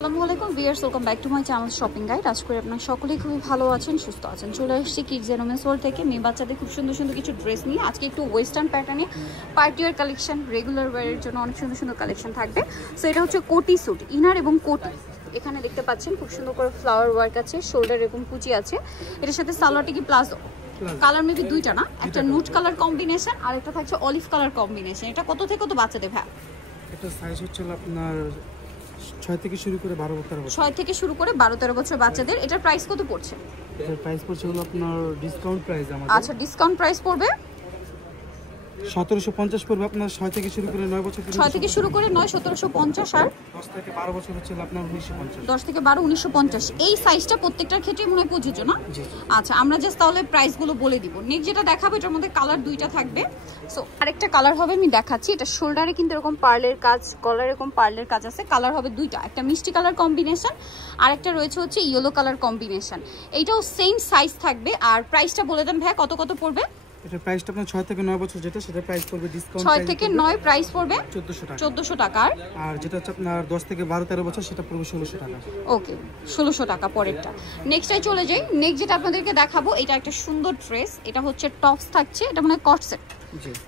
আসসালামু আলাইকুম viewers, welcome back to my channel shopping guide. আজ করে আপনারা সকলেই খুবই ভালো আছেন, সুস্থ আছেন। চলে আসছি কিডস এন্ড ওমেন্স ওয়ার্ল্ড থেকে মেয়ে বাচ্চাদের খুব সুন্দর সুন্দর কিছু ড্রেস নিয়ে। আজকে একটু ওয়েস্টার্ন প্যাটার্নে পার্টি ওয়্যার কালেকশন, রেগুলার ওয়্যারের জন্য অনেক সুন্দর সুন্দর কালেকশন থাকবে। সো এটা হচ্ছে কোটি স্যুট, ইনার এবং কোটি। এখানে দেখতে পাচ্ছেন খুব সুন্দর করে ফ্লাওয়ার ওয়ার্ক আছে, শোল্ডার এরকম কুচি আছে। এটার সাথে সালোয়ারটা কি প্লাজো, কালার মেবি দুইটা না, একটা নুট কালার কম্বিনেশন আর একটা থাকছে অলিভ কালার কম্বিনেশন। এটা কত থেকে কত বাচ্চাদের ভাই? এটা সাইজ হচ্ছে আপনার 6 থেকে শুরু করে 12-13 বছর। 6 থেকে শুরু করে 12-13 বছর বাচ্চাদের। এটার প্রাইস কত পড়ছে? এটার প্রাইস পড়ছে হলো আপনার ডিসকাউন্ট প্রাইস আমাদের। আচ্ছা, ডিসকাউন্ট প্রাইস পড়বে 1750 পড়বে আপনার। 6 থেকে শুরু করে 9 বছর, 6 থেকে শুরু করে 9 1750 আর 10 থেকে 12 বছর হচ্ছে আপনার 1950। 10 থেকে 12 1950। এই সাইজটা প্রত্যেকটার ক্ষেত্রে মনে হয় প্রযোজ্য না? আচ্ছা, আমরা জাস্ট তাহলে প্রাইসগুলো বলে দিব। নেক্সট যেটা দেখাবো এটার মধ্যে কালার দুইটা থাকবে। সো আরেকটা কালার হবে আমি দেখাচ্ছি। এটা শোল্ডারে কিন্তু এরকম পার্লের কাজ, গলার এরকম পার্লের কাজ আছে। কালার হবে দুইটা, একটা মিষ্টি কালার কম্বিনেশন আর একটা রয়েছে হচ্ছে ইয়েলো কালার কম্বিনেশন। এইটাও সেম সাইজ থাকবে। আর প্রাইসটা বলে দেন ভাই, কত কত পড়বে? এটা প্রাইসটা আপনার 6 থেকে 9 বছর যেটা, সেটা প্রাইস পড়বে ডিসকাউন্ট 6 থেকে 9 প্রাইস পড়বে 1400 টাকা। 1400 টাকা। আর যেটা হচ্ছে আপনার 10 থেকে 12-13 বছর সেটা পড়বে 1600 টাকা। ওকে, 1600 টাকা পরেরটা। নেক্সটটাই চলে যাই। নেক্সট যেটা আপনাদেরকে দেখাবো এটা একটা সুন্দর ড্রেস। এটা হচ্ছে টপস থাকছে, এটা মানে কট সেট।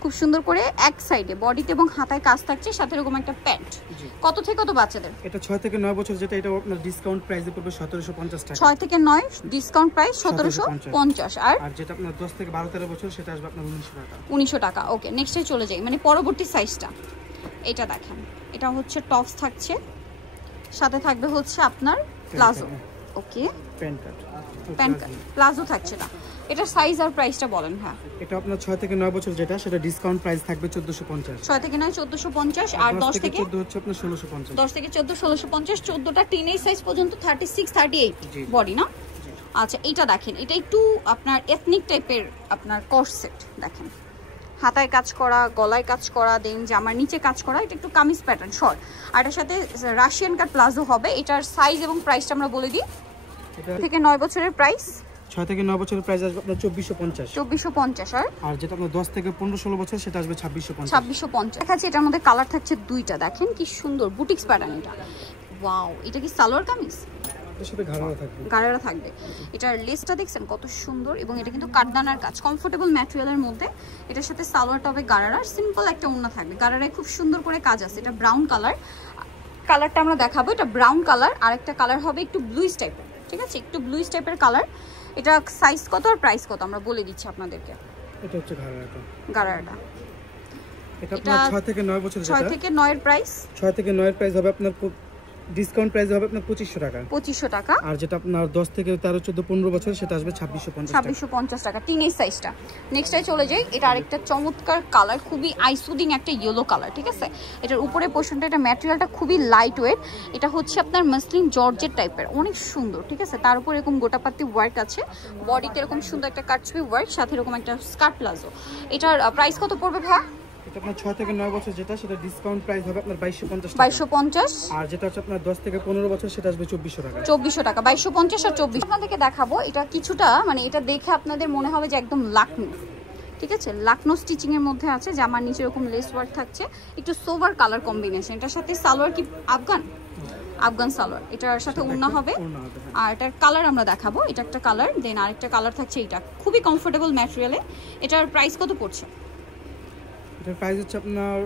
খুব সুন্দর করে এক সাইডে বডিতে এবং হাতায় কাজ থাকছে, সাথে এরকম একটা প্যান্ট। কত থেকে কত বাচ্চাদের? এটা 6 থেকে 9 বছর যেটা, এটা আপনার ডিসকাউন্ট প্রাইসে পড়বে 1750 টাকা। 6 থেকে 9 ডিসকাউন্ট প্রাইস 1750। আর যেটা আপনার 10 থেকে 12-13 বছর সেটা আসবে আপনার 1900 টাকা। 1900 টাকা। ওকে, নেক্সটে চলে যাই, মানে পরবর্তী সাইজটা এটা দেখেন। এটা হচ্ছে টপস থাকছে, সাথে থাকবে হচ্ছে আপনার প্লাজো। ওকে, প্যান্ট কাট প্লাজো থাকছে না। এটা সাইজ আর প্রাইসটা বলেন। হ্যাঁ, এটা আপনার 6 থেকে 9 বছর যেটা, সেটা ডিসকাউন্ট প্রাইস থাকবে 1450। 6 থেকে 9 1450 আর 10 থেকে 14 হচ্ছে আপনার 1650। 10 থেকে 14 1650। 14টা টিনেজ সাইজ পর্যন্ত 36 38 বডি না? আচ্ছা, এটা দেখেন, এটা একটু আপনার এথনিক টাইপের আপনার কর্সেট দেখেন, হাতায় কাজ করা, গলায় কাজ করা, দেন জামার নিচে কাজ করা। এটা একটু কামিজ প্যাটার্ন শর্ট, আর এটার সাথে রাশিয়ান কাট প্লাজো হবে। এটার সাইজ এবং প্রাইসটা আমরা বলে দিই। থেকে 9 বছরের প্রাইস, 6 থেকে 9 বছরের প্রাইস আসবে আপনার 2450। 2450। আর যেটা আপনার 10 থেকে 15-16 বছর সেটা আসবে 2650। 2650 দেখাচ্ছি। এটার মধ্যে কালার থাকছে দুইটা, দেখেন কি সুন্দর বুটিক্স প্যাটার্ন। এটা ওয়াও, এটা কি সালোয়ার কামিজ? এর সাথে গাড়ারা থাকবে। এটার লেসটা দেখছেন কত সুন্দর, এবং এটা কিন্তু কাঠদানার কাজ, কমফোর্টেবল ম্যাটেরিয়ালের মধ্যে। এটার সাথে সালোয়ারটা হবে গাড়ারা, সিম্পল একটা ওড়না থাকবে। গাড়ারায় খুব সুন্দর করে কাজ আছে। এটা ব্রাউন কালার, কালারটা আমরা দেখাবো। এটা ব্রাউন কালার, আর একটা কালার হবে একটু ব্লুইশ টাইপের। ঠিক আছে, একটু ব্লুইশ টাইপের কালার। এটা সাইজ কত আর প্রাইস কত আমরা বলে দিচ্ছি আপনাদেরকে। এটা হচ্ছে গাড়ারাটা। এটা আপনার 6 থেকে 9 বছর যেটা, 6 থেকে 9 এর প্রাইস, 6 থেকে 9 এর প্রাইস হবে আপনার ডিসকাউন্ট প্রাইস হবে আপনার 2500 টাকা। 2500 টাকা। আর যেটা আপনার 10 থেকে 13 14 15 বছর সেটা আসবে 2650 টাকা। 2650 টাকা টিনেজ সাইজটা। নেক্সটটাই চলে যাই। এটা আরেকটা চমৎকার কালার, খুবই আইসুদিং একটা ইয়েলো কালার। ঠিক আছে, এটার উপরে পোর্শনটা, এটা ম্যাটেরিয়ালটা খুবই লাইট ওয়েট। এটা হচ্ছে আপনার মাসলিন জর্জেট টাইপের, অনেক সুন্দর। ঠিক আছে, তার উপর এরকম গোটাপাতি ওয়ার্ক আছে, বডিতে এরকম সুন্দর একটা কাটছবি ওয়ার্ক, সাথে এরকম একটা স্কার্ট প্লাজো। এটার প্রাইস কত পড়বে ভাই? এটা আপনার 6 থেকে 9 বছর যেটা, সেটা ডিসকাউন্ট প্রাইস হবে আপনার 2250 টাকা। 2250। আর যেটা হচ্ছে আপনার 10 থেকে 15 বছর সেটা আসবে 2400 টাকা। 2400 টাকা। 2250 আর 2400 আপনাদেরকে দেখাবো। এটা কিছুটা মানে এটা দেখে আপনাদের মনে হবে যে একদম লাকনো। ঠিক আছে, লাকনো স্টিচিং এর মধ্যে আছে। জামার নিচে এরকম লেস ওয়ার্ক থাকছে, একটু সোভার কালার কম্বিনেশন। এটার সাথে সালোয়ার কি আফগান সালোয়ার। এটার সাথে ওড়না হবে। আর এটার কালার আমরা দেখাবো। এটা একটা কালার, দেন আরেকটা কালার থাকছে। এটা খুবই কমফোর্টেবল ম্যাটেরিয়ালে। এটার প্রাইস কত পড়ছে? এটার প্রাইস হচ্ছে আপনার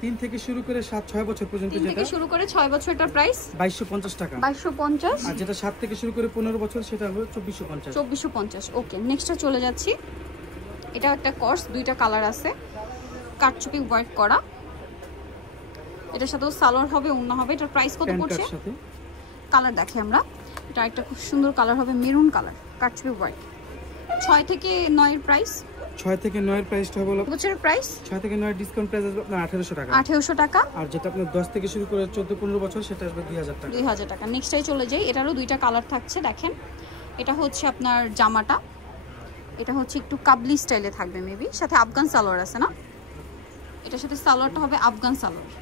3 থেকে শুরু করে 7-6 বছর পর্যন্ত, যেটা 3 থেকে শুরু করে 6 বছর, এটার প্রাইস 2250 টাকা। 2250। আর যেটা 7 থেকে শুরু করে 15 বছর সেটা হবে 2450। 2450। ওকে, নেক্সটটা চলে যাচ্ছি। এটা একটা কর্স, দুইটা কালার আছে, কাটচুপি ওয়ার্ক করা। এটার সাথেও সালোয়ার হবে, ওড়না হবে। এটার প্রাইস কত পড়ছে? কালার দেখে আমরা। এটা একটা খুব সুন্দর কালার হবে, মেরুন কালার, কাটচুপি ওয়ার্ক। 6 থেকে 9 এর প্রাইস, 6 থেকে 9 এর প্রাইসটা হলো বছরের প্রাইস। 6 থেকে 9 ডিসকাউন্ট প্রাইস আসবে আপনার 1800 টাকা। 1800 টাকা। আর যেটা আপনার 10 থেকে শুরু করে 14-15 বছর সেটা আসবে 2000 টাকা। 2000 টাকা। নেক্সটটাই চলে যাই। এটারও দুইটা কালার থাকছে, দেখেন। এটা হচ্ছে আপনার জামাটা, এটা হচ্ছে একটু কাবলি স্টাইলে থাকবে মেবি, সাথে আফগান সালোয়ার আছে না? এটার সাথে সালোয়ারটা হবে আফগান সালোয়ার।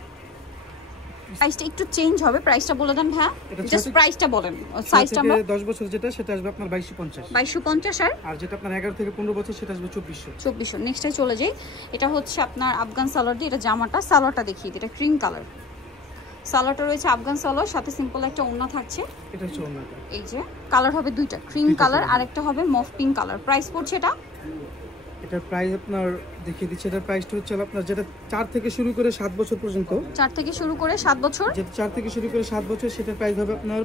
প্রাইসটা একটু চেঞ্জ হবে, প্রাইসটা বলে দেন ভাই। জাস্ট প্রাইসটা বলেন। সাইজটা আমরা 10 বছর যেটা, সেটা আসবে আপনার 2250। 2250। আর যেটা আপনার 11 থেকে 15 বছর সেটা আসবে 2400। 2400। নেক্সটে চলে যাই। এটা হচ্ছে আপনার আফগান সালোয়ার দিয়ে, এটা জামাটা, সালোয়ারটা দেখিয়ে দিই। এটা ক্রিম কালার, সালোয়ারটা রয়েছে আফগান সালোয়ার, সাথে সিম্পল একটা ওড়না থাকছে। এটা হচ্ছে ওড়নাটা। এই যে কালার হবে দুইটা, ক্রিম কালার আর একটা হবে মফ পিঙ্ক কালার। প্রাইস পড়ছে এটা, এটার প্রাইস আপনার দেখিয়ে দিচ্ছি। এটার প্রাইসটা হচ্ছে আপনার যেটা 4 থেকে শুরু করে 7 বছর পর্যন্ত, 4 থেকে শুরু করে 7 বছর, যেটা 4 থেকে শুরু করে 7 বছর সেটার প্রাইস হবে আপনার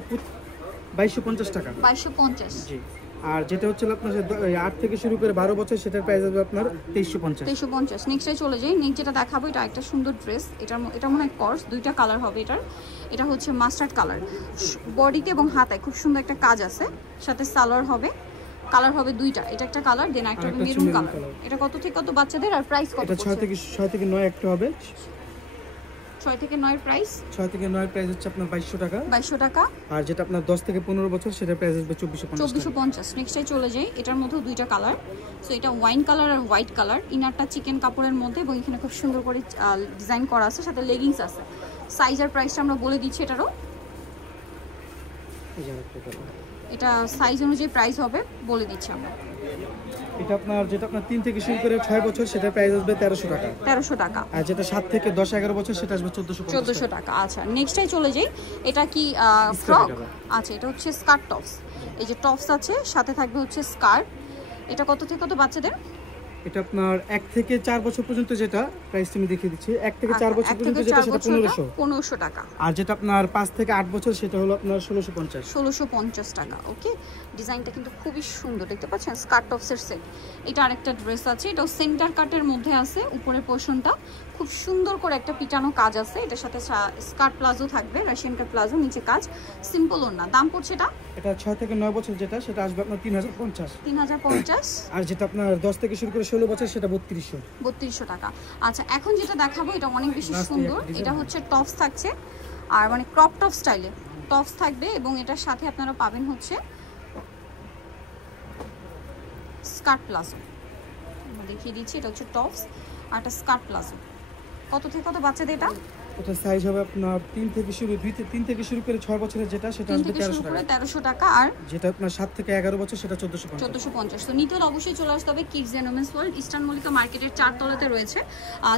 2250 টাকা। 2250। জি। আর যেটা হচ্ছে আপনার 8 থেকে শুরু করে 12 বছর সেটার প্রাইস হবে আপনার 2350। 2350। নেক্সটে চলে যাই। নেক্সট যেটা দেখাবো এটা একটা সুন্দর ড্রেস। এটা মনে হয় কর্স, দুইটা কালার হবে এটার। এটা হচ্ছে মাস্টার্ড কালার, বডিতে এবং হাতায় খুব সুন্দর একটা কাজ আছে, সাথে সালোয়ার হবে, কালার হবে দুইটা। এটা একটা কালার, দেন একটা হবে মেরুন কালার। এটা কত থেকে কত বাচ্চাদের আর প্রাইস কত? এটা 6 থেকে 9 একটা হবে। 6 থেকে 9 এর প্রাইস, 6 থেকে 9 প্রাইস হচ্ছে আপনার 2200 টাকা। 2200 টাকা। আর যেটা আপনার 10 থেকে 15 বছর সেটার প্রাইস আসবে 2450। 2450। নেক্সটে চলে যাই। এটার মধ্যেও দুইটা কালার। সো এটা ওয়াইন কালার আর হোয়াইট কালার। ইনারটা চিকেন কাপড়ের মধ্যে এবং এখানে খুব সুন্দর করে ডিজাইন করা আছে, সাথে লেগিংস আছে। সাইজ আর প্রাইসটা আমরা বলে দিচ্ছি এটারও। এটা সাইজ অনুযায়ী প্রাইস হবে বলে দিচ্ছি আমরা। এটা আপনার যেটা আপনার 3 থেকে শুরু করে 6 বছর সেটার প্রাইস আসবে 1300 টাকা। 1300 টাকা। আর যেটা 7 থেকে 10-11 বছর সেটা আসবে 1400 টাকা। আচ্ছা, নেক্সটে চলে যাই। এটা কি ফ্রক? আচ্ছা, এটা হচ্ছে স্কার্ট টপস। এই যে টপস আছে, সাথে থাকবে হচ্ছে স্কার্ট। এটা কত থেকে কত বাচ্চাদের? এটা আপনার 1 থেকে 4 বছর পর্যন্ত, যেটা প্রাইস আমি দেখিয়ে দিচ্ছি। 1 থেকে 4 বছর পর্যন্ত যেটা সেটা 1500 টাকা। আর যেটা আপনার 5 থেকে 8 বছর সেটা হলো আপনার 1650 টাকা। ওকে, ডিজাইনটা কিন্তু খুবই সুন্দর, দেখতে পাচ্ছেন স্কার্ট টপসের সেট। এটা আরেকটা ড্রেস আছে, এটাও সেন্টার কাটের মধ্যে আছে। উপরের পোরশনটা খুব সুন্দর করে একটা পিটানো কাজ আছে। এটার সাথে স্কার্ট প্লাজো থাকবে, রাশিয়ান কাট প্লাজো, নিচে কাজ, সিম্পল ওড়না। দাম পড়ছে এটা 6 থেকে 9 বছর যেটা সেটা আসবে আপনার 3050। 3050। আর যেটা আপনার 10 থেকে শুরু করে 16 বছর সেটা 3200 টাকা। আচ্ছা, এখন যেটা দেখাবো এটা অনেক বেশি সুন্দর। এটা হচ্ছে টপস থাকছে, আর মানে ক্রপ টপ স্টাইলে টপস থাকবে, এবং এটার সাথে আপনারা পাবেন হচ্ছে স্কার্ট প্লাজো। আমরা দেখিয়ে দিচ্ছি, এটা হচ্ছে টপস আর একটা স্কার্ট প্লাজো। কত থেকে কত বাচ্চাদের এটা? এটা সাইজ হবে আপনার 3 থেকে শুরু করে 6 বছরের যেটা সেটা আসবে 1300 টাকা। আর যেটা আপনার 7 থেকে 11 বছর সেটা 1450। তো নিতে হলে অবশ্যই চলে আসতে হবে kids and women's world, eastern Mallika মার্কেটের 4 তলাতে রয়েছে।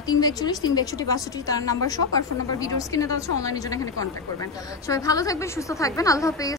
342 362 62 তার নাম্বার শপ, আর ফোন নাম্বার ভিডিওর স্ক্রিনে দেওয়া আছে। অনলাইনের জন্য এখানে কন্ট্যাক্ট করবেন। সবাই ভালো থাকবেন, সুস্থ থাকবেন, আল্লাহ হাফেজ।